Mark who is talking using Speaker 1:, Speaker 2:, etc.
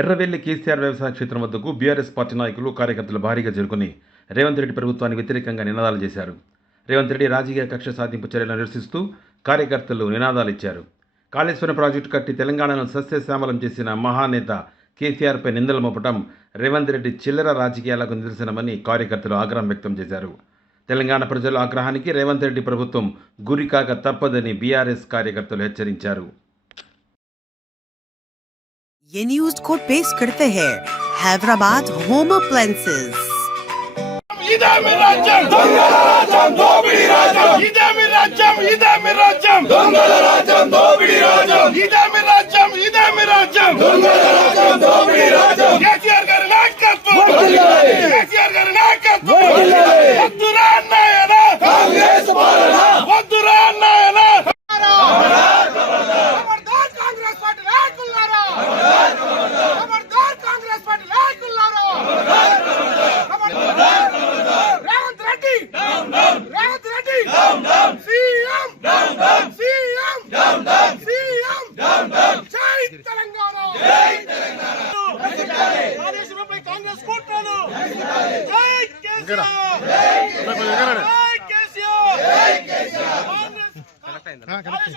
Speaker 1: ఎర్రవెల్లి కేసీఆర్ వ్యవసాయ క్షేత్రం వద్దకు బీఆర్ఎస్ పార్టీ నాయకులు కార్యకర్తలు భారీగా చేరుకుని రేవంత్ రెడ్డి ప్రభుత్వానికి వ్యతిరేకంగా నినాదాలు చేశారు. రేవంత్ రెడ్డి రాజకీయ కక్ష సాధింపు చర్యలను నిరసిస్తూ కార్యకర్తలు నినాదాలు ఇచ్చారు. కాళేశ్వరం ప్రాజెక్టు కట్టి తెలంగాణను సస్యశ్యామలం చేసిన మహానేత కేసీఆర్పై నిందలు మోపటం రేవంత్ రెడ్డి చిల్లర రాజకీయాలకు నిదర్శనమని కార్యకర్తలు ఆగ్రహం వ్యక్తం చేశారు. తెలంగాణ ప్రజల ఆగ్రహానికి రేవంత్ రెడ్డి ప్రభుత్వం గురికాక తప్పదని బీఆర్ఎస్ కార్యకర్తలు హెచ్చరించారు.
Speaker 2: ये न्यूज़ को पेश करते हैं। हैदराबाद होम अप्लायंसेज
Speaker 3: ఇదే
Speaker 4: కుట్రలు జై కేసీఆర్! జై కేసీఆర్! కాంగ్రెస్